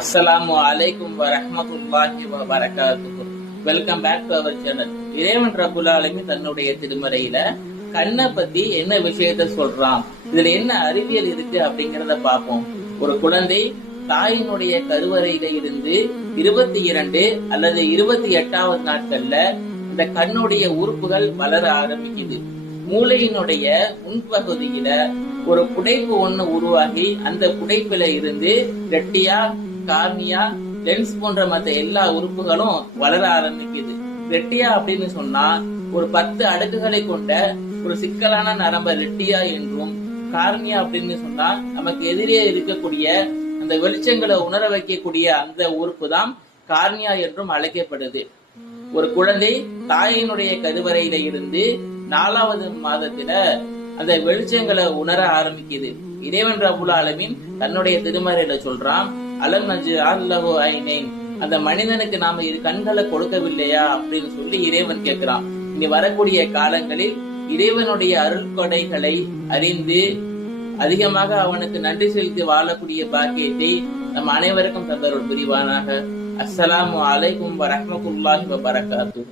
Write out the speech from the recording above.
அஸ்ஸலாமு அலைக்கும் வரஹ்மத்துல்லாஹி வபரகாத்துஹு. Welcome back to our channel. இறைவன் ரப்புல் ஆலமீன் தன்னுடைய திருமறையில கண்ணை பத்தி என்ன விஷயத்த சொல்றான், இதுல என்ன அறிவியல் இருக்கு அப்படிங்கறத பார்ப்போம். ஒரு குழந்தை தாயினுடைய கருவறையில இருந்து 22 அல்லது 28வது நாட்கள்ல இந்த கண்ணுடைய உறுப்புகள் வளர ஆரம்பிக்குது. மூளையினுடைய முன்பகுதியில ஒரு புடைப்பு ஒண்ணு உருவாகி அந்த புடைப்புல இருந்து ரெட்டியா, கார்னியா, லென்ஸ் போன்ற மற்ற எல்லா உறுப்புகளும் வளர ஆரம்பிக்குது. ரெட்டியா அப்படின்னு சொன்னா ஒரு 10 அடுக்குகளை கொண்ட ஒரு சிக்கலான நரம்ப ரெட்டியா என்றும், கார்னியா அப்படின்னு சொன்னா நமக்கு எதிரே இருக்கக்கூடிய அந்த வெளிச்சங்களை உணர வைக்கக்கூடிய அந்த உறுப்பு தான் கார்னியா என்றும் அழைக்கப்படுது. ஒரு குழந்தை தாயினுடைய கருவறையில இருந்து 4வது மாதத்துல அந்த வெளிச்சங்களை உணர ஆரம்பிக்குது. இறைவன் ரப்புல் ஆலமீன் தன்னுடைய திருமறையில சொல்றான், அலம் நஜ்அல் லஹு ஐனைன், அந்த மனிதனுக்கு நாம கண்களை கொடுக்கவில்லையா அப்படின்னு சொல்லி இறைவன் கேட்கிறான். இனி வரக்கூடிய காலங்களில் இறைவனுடைய அருள்கொடைகளை அறிந்து அதிகமாக அவனுக்கு நன்றி செலுத்தி வாழக்கூடிய பாக்கியத்தை நம் அனைவருக்கும் தந்தருள் புரிவானாக. அஸ்ஸலாமு அலைக்கும் வரஹ்மத்துல்லாஹி வபரகாத்துஹு.